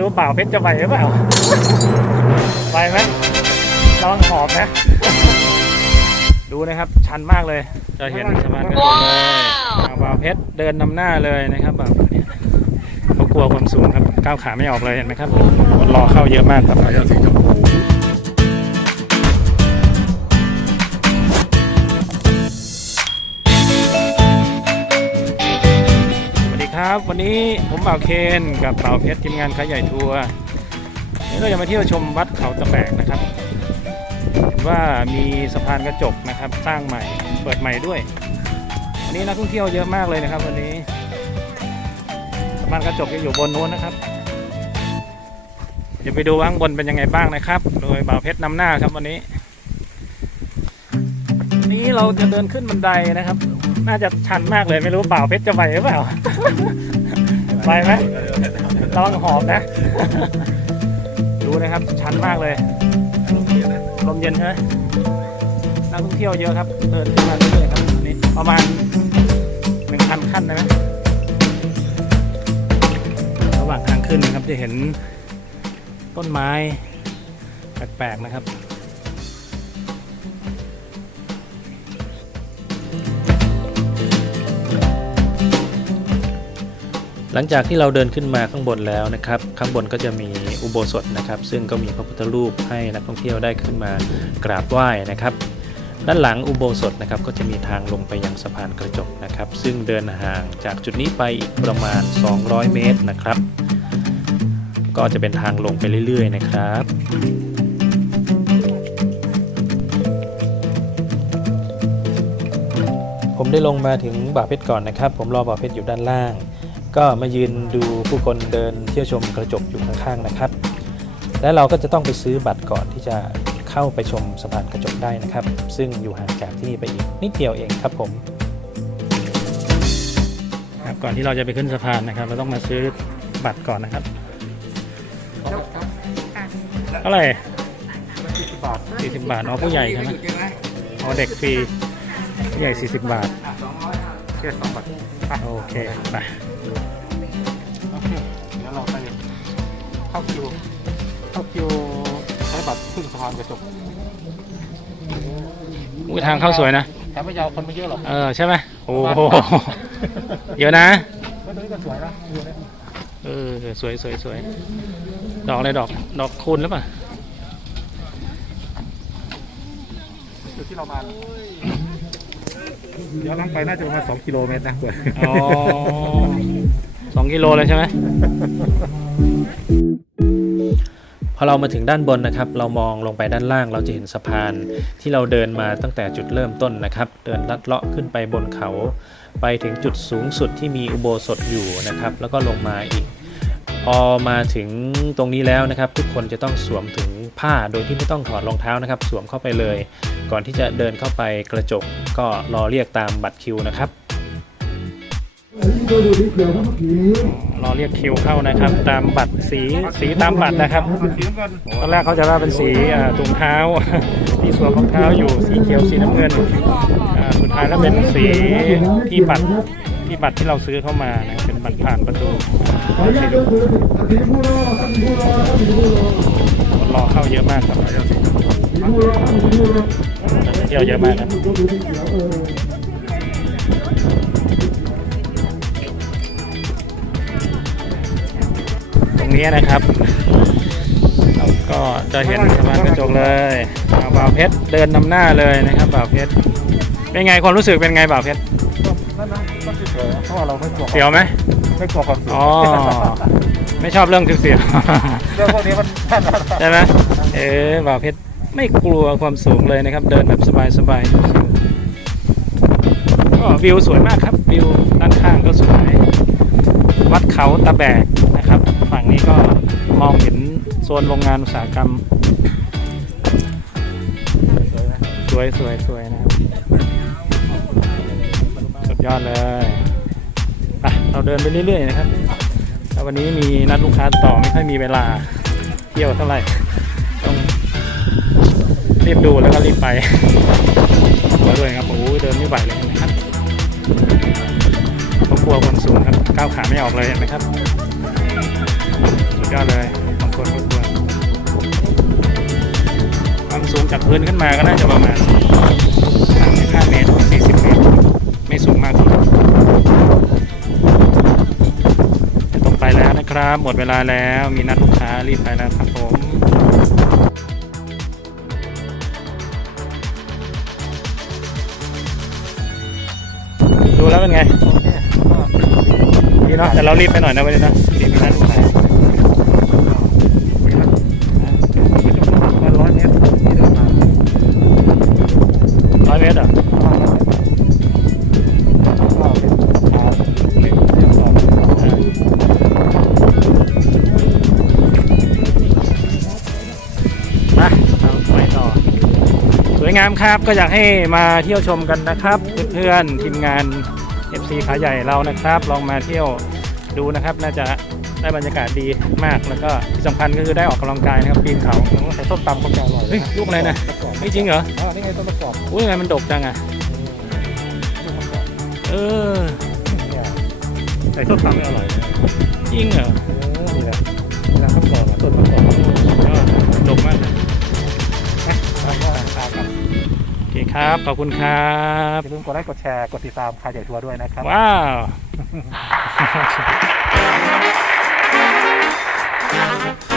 รู้เปล่าเพชรจะไหวหรือเปล่าไหวไหมระวังหอบนะ ดูนะครับ ชันมากเลย จะเห็นสะพานกระจกเลยอ่าบ่าวเพชรเดินนำหน้าเลยนะครับบ่าวเนี่ยเขากลัวความสูงครับก้าวขาไม่ออกเลยเห็นไหมครับคนรอเข้าเยอะมากครับ วัสดีครับวันนี้ผมบ่าวเคนกับบ่าเพชรทีมงานขาใหญ่ทัวร์นี่เราจะมาเที่ยวชมวัดเขาตะแบกนะครับเห็นว่ามีสะพานกระจกนะครับ สร้างใหม่เปิดใหม่ด้วยวันนี้นักท่องเที่ยวเยอะมากเลยนะครับ วันนี้สะพานกระจกจะอยู่บนนู้นนะครับเดี๋ยวไปดูว่าข้างบนเป็นยังไงบ้างนะครับ โดยบ่าวเพชรนำหน้าครับวันนี้วันนี้เราจะเดินขึ้นบันไดนะครับ น่าจะชันมากเลยไม่รู้เปล่าเพชรจะไหวหรือเปล่าไหวไหมระวังหอบนะ ดูนะครับชันมากเลยลมเย็นใช่ไหมนักท่องเที่ยวเยอะครับเดินขึ้นมาเรื่อยๆครับนี่ประมาณหนึ่งพันขั้นได้ไหมระหว่างทางขึ้นนะครับจะเห็นต้นไม้แปลกๆนะครับ หลังจากที่เราเดินขึ้นมาข้างบนแล้วนะครับ ข้างบนก็จะมีอุโบสถนะครับ ซึ่งก็มีพระพุทธรูปให้นักท่องเที่ยวได้ขึ้นมากราบไหว้นะครับ ด้านหลังอุโบสถนะครับก็จะมีทางลงไปยังสะพานกระจกนะครับ ซึ่งเดินห่างจากจุดนี้ไปอีกประมาณ 200 เมตรนะครับ ก็จะเป็นทางลงไปเรื่อย ๆ นะครับผมได้ลงมาถึงบ่าเพชรก่อนนะครับ ผมรอบ่าเพชรอยู่ด้านล่าง ก็มายืนดูผู้คนเดินเที่ยวชมกระจกอยู่ข้างๆนะครับ และเราก็จะต้องไปซื้อบัตรก่อนที่จะเข้าไปชมสะพานกระจกได้นะครับ ซึ่งอยู่ห่างจากที่นี่ไปอีกนิดเดียวเองครับผมครับก่อนที่เราจะไปขึ้นสะพานนะครับ เราต้องมาซื้อบัตรก่อนนะครับเท่าไหร่สี่สิบบาทอ๋อผู้ใหญ่ใช่ไหมอ๋อเด็กฟรีผู้ใหญ่ 40 บาทเชื่อสองบาทโอเคไปาคิวเข้าคิวใช้บัตรขึ้นสะพานกระจกอุ้ยทางเข้าสวยนะแต่ไม่ยาวคนไม่เยอะหรอกเออใช่ไหมโอ้โหเยอะนะก็ตรงนี้ก็สวยนะดูนะเออสวยสวยสวยดอกอะไรดอกดอกคูณหรือเปล่าจุดที่เรามาเดี๋ยวน้องไปน่าจะประมาณสองกิโลเมตรนะเพื่อนอ๋อสองกิโลเลยใช่ไหมพ อเรามาถึงด้านบนนะครับ เรามองลงไปด้านล่างเราจะเห็นสะพานที่เราเดินมาตั้งแต่จุดเริ่มต้นนะครับ เดินลัดเลาะขึ้นไปบนเขา ไปถึงจุดสูงสุดที่มีอุโบสถอยู่นะครับ แล้วก็ลงมาอีก พอมาถึงตรงนี้แล้วนะครับ ทุกคนจะต้องสวมถึงผ้าโดยที่ไม่ต้องถอดรองเท้านะครับ สวมเข้าไปเลย ก่อนที่จะเดินเข้าไปกระจกก็รอเรียกตามบัตรคิวนะครับ รอเรียกคิวเข้านะครับ ตามบัตรสีสีตามบัตรนะครับตอนแรกเขาจะว่าเป็นสีถุงเท้าที่สวมรองเท้าอยู่สีเขียวสีน้ำเงินสุดท้ายแล้วเป็นสีที่บัตรที่บัตรที่เราซื้อเข้ามานะเป็นบัตรผ่านประตูรอเข้าเยอะมากครับเที่ยวเยอะมากครับ รงนี้นะครับเราก็จะเห็นสะพานกระจกเลยอ่าบ่าวเพชรเดินนำหน้าเลยนะครับบ่าวเพชรเป็นไงความรู้สึกเป็นไงบ่าวเพชรนั่นนะก็เฉยๆเพราะว่าเราไม่กลัวเสียวไหมไม่กลัวความสูงอ๋อไม่ชอบเรื่องเสียวเรื่องพวกนี้มันแค่นั้นๆใช่ไหมเออบ่าวเพชรไม่กลัวความสูงเลยนะครับ เดินแบบสบายๆก็วิวสวยมากครับวิวด้านข้างก็สวย วัดเขาตะแบก นี้ก็มองเห็นโซนโรงงานอุตสาหกรรม สวยสวยสวยนะครับ สุดยอดเลยไปเราเดินไปเรื่อยๆนะครับแล้ววันนี้มีนัดลูกค้าต่อไม่ค่อยมีเวลาเที่ยวเท่าไหร่ต้องรีบดูแล้วก็รีบไปขอด้วยครับโอ้เดินไม่ไหวเลยนะครับกลัวความสูงครับก้าวขาไม่ออกเลยนไหมครับ ยอดเลยบางคนก็ควรความสูงจากพื้นขึ้นมาก็น่าจะประมาณ35เมตรถึง40 เมตร ไม่สูงมากครับต้องไปแล้วนะครับ หมดเวลาแล้วมีนัดลูกค้ารีบไปแล้วครับผมดูแล้วเป็นไงโอเคก็ดีเนาะแต่เรารีบไปหน่อยนะวันนี้นะรีบไปนัดลูกค้าประมา วยงามครับก็อยากให้มาเที่ยวชมกันนะครับ เพื่อนๆทีมงาน FC ขาใหญ่เรานะครับ ลองมาเที่ยวดูนะครับ น่าจะได้บรรยากาศดีมากแล้วก็ที่สำคัญก็คือได้ออกกำลังกายนะครับปีนเขาใส่ส้มตำก็จะอร่อยเฮ้ยลูกอะไรนะประกอบไม่จริงเหรออ่านี่ไงต้นประกอบอุ้ยทำไงมันดกจังอะต้นประกอบเออเนี่ยใส่ส้มตำไม่อร่อยนะจริงเหรอเออนี่แหละนี่แหละประกอบอะต้นประกอบก็ดกมากเลยตาม ว่าตามกันโอเคครับ ขอบคุณครับอย่าลืมกดไลค์กดแชร์กดติดตามคาใหญ่ทัวร์ด้วยนะครับ ว้าวค